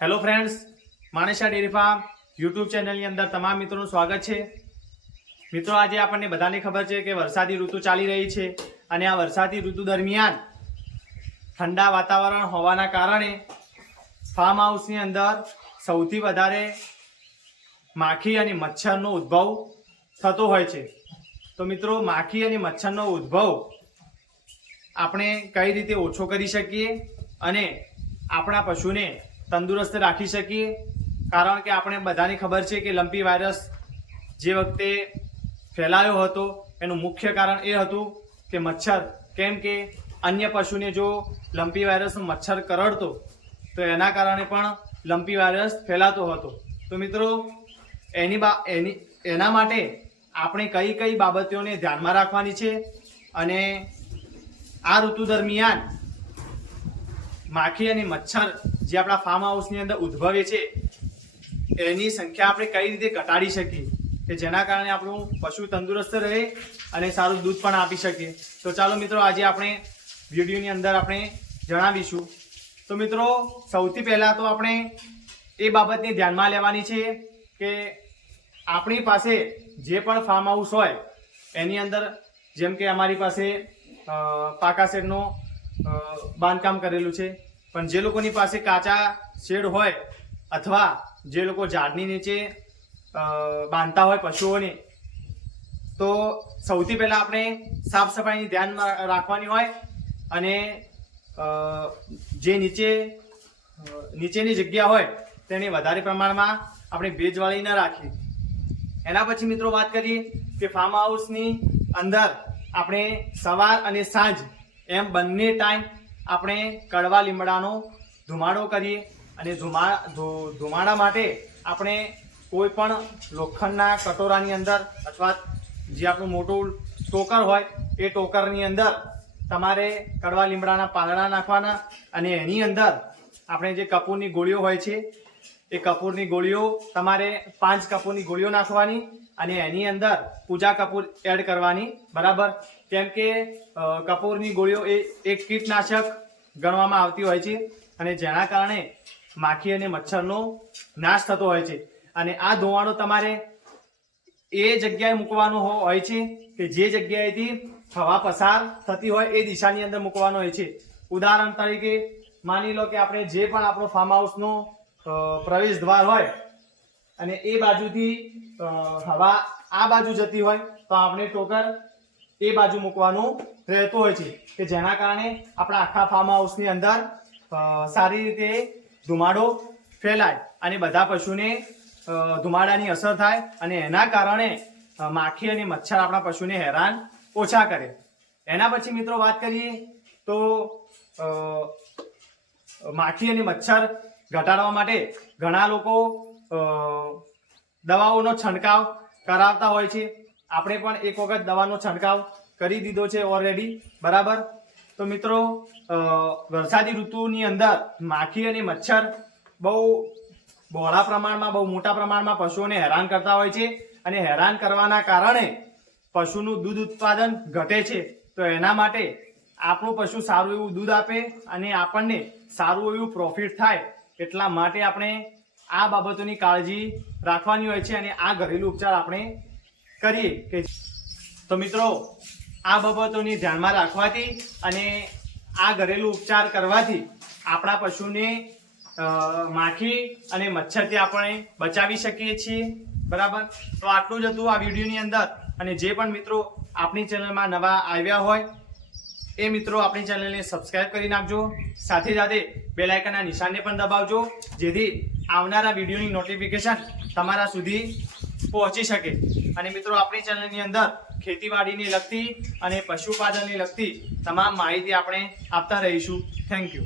Hello friends, Manesa dairy farm YouTube ચેનલની અંદર તમામ મિત્રોનું સ્વાગત છે। મિત્રો, આજે આપણને બધાને ખબર છે કે વરસાદી ઋતુ ચાલી રહી છે અને આ વરસાદી ઋતુ દરમિયાન ઠંડા વાતાવરણ હોવાના કારણે ફાર્મ હાઉસની અંદર સૌથી વધારે માખી અને મચ્છરનો ઉદ્ભવ થતો હોય છે। તો મિત્રો, માખી અને મચ્છરનો ઉદ્ભવ આપણે કઈ રીતે ઓછો કરી શકીએ અને આપણા પશુને તંદુરસ્ત રાખી શકીએ, કારણ કે આપણે બધાને ખબર છે કે લંપી વાયરસ જે વખતે ફેલાયો હતો એનું મુખ્ય કારણ એ હતું કે મચ્છર, કેમ કે અન્ય પશુને જો લંપી વાયરસનો મચ્છર કરડતો તો એના કારણે પણ લંપી વાયરસ ફેલાતો હતો। તો મિત્રો, એના માટે આપણે કઈ કઈ બાબતોને ધ્યાનમાં રાખવાની છે અને આ ઋતુ દરમિયાન માખી અને મચ્છર જે આપણા ફાર્મ હાઉસની અંદર ઉદ્ભવે છે એની સંખ્યા આપણે કઈ રીતે ઘટાડી શકીએ કે જેના કારણે આપણું પશુ તંદુરસ્ત રહે અને સારું દૂધ પણ આપી શકે। તો ચાલો મિત્રો, આજે આપણે વિડીયોની અંદર આપણે જણાવીશું। તો મિત્રો, સૌથી પહેલાં તો આપણે એ બાબતને ધ્યાનમાં લેવાની છે કે આપણી પાસે જે પણ ફાર્મ હાઉસ હોય એની અંદર, જેમ કે અમારી પાસે પાકા શેડનો બાંધકામ કરેલું છે, પણ જે લોકોની પાસે કાચા શેડ હોય અથવા જે લોકો ઝાડની નીચે બાંધતા હોય પશુઓને, તો સૌથી પહેલાં આપણે સાફ સફાઈની ધ્યાન રાખવાની હોય અને જે નીચેની જગ્યા હોય તેને વધારે પ્રમાણમાં આપણે ભેજવાળી ન રાખીએ। એના પછી મિત્રો વાત કરીએ કે ફાર્મ હાઉસની અંદર આપણે સવાર અને સાંજ એમ બંને ટાઈમ આપણે કડવા લીમડાનો ધુમાડો કરીએ અને ધુમાડા માટે આપણે કોઈ પણ લોખંડના કટોરાની અંદર અથવા જે આપણું મોટું ટોકર હોય એ ટોકરની અંદર તમારે કડવા લીમડાના પાંદડા નાખવાના અને એની અંદર આપણે જે કપૂરની ગોળીઓ હોય છે એ કપૂરની ગોળીઓ તમારે 5 કપૂરની ગોળીઓ નાખવાની અને એની અંદર પૂજા કપૂર એડ કરવાની, બરાબર? કેમ કે કપૂરની ગોળીઓ એ એક કીટનાશક ગણવામાં આવતી હોય છે અને જેના કારણે માખી અને મચ્છરનો નાશ થતો હોય છે। અને આ ધોવાણો તમારે એ જગ્યાએ મૂકવાનો હોય છે કે જે જગ્યાએથી હવા પસાર થતી હોય એ દિશાની અંદર મૂકવાનો હોય છે। ઉદાહરણ તરીકે માની લો કે આપણે જે પણ આપણો ફાર્મ હાઉસનો પ્રવેશ દ્વાર હોય અને એ બાજુથી હવા આ બાજુ જતી હોય તો આપણે ટોકર એ બાજુ મૂકવાનું રહેતું હોય છે કે જેના કારણે આપણા આખા ફાર્મ હાઉસની અંદર સારી રીતે ધુમાડો ફેલાય અને બધા પશુને ધુમાડાની અસર થાય અને એના કારણે માખી અને મચ્છર આપણા પશુને હેરાન ઓછા કરે। એના પછી મિત્રો વાત કરીએ તો માખી અને મચ્છર ઘટાડવા માટે ઘણા લોકો દવાઓનો છંટકાવ કરાવતા હોય છે। આપણે પણ એક વખત દવાનો છંટકાવ કરી દીધો છે ઓલરેડી, બરાબર? તો મિત્રો, વરસાદી ઋતુની અંદર માખી અને મચ્છર બહુ બહોળા પ્રમાણમાં, બહુ મોટા પ્રમાણમાં પશુઓને હેરાન કરતા હોય છે અને હેરાન કરવાના કારણે પશુનું દૂધ ઉત્પાદન ઘટે છે। તો એના માટે આપણું પશુ સારું એવું દૂધ આપે અને આપણને સારું એવું પ્રોફિટ થાય એટલા માટે આપણે આ બાબતોની કાળજી રાખવાની હોય છે અને આ ઘરેલું ઉપચાર આપણે કરીએ કે તો મિત્રો, આ બાબતોની ધ્યાનમાં રાખવાથી અને આ ઘરેલું ઉપચાર કરવાથી આપણા પશુને માખી અને મચ્છરથી આપણે બચાવી શકીએ છીએ, બરાબર? તો આટલું જ હતું આ વિડીયોની અંદર અને જે પણ મિત્રો આપણી ચેનલમાં નવા આવ્યા હોય એ મિત્રો આપણી ચેનલને સબસ્ક્રાઇબ કરી નાખજો, સાથે સાથે બેલ આઇકનના નિશાનને પણ દબાવજો જેથી આવનારા વિડીયોની નોટિફિકેશન તમારા સુધી પહોંચી શકે। અને મિત્રો, આપણી ચેનલની અંદર ખેતીવાડીને લગતી અને પશુપાલનને લગતી તમામ માહિતી આપણે આપતા રહીશું। Thank you.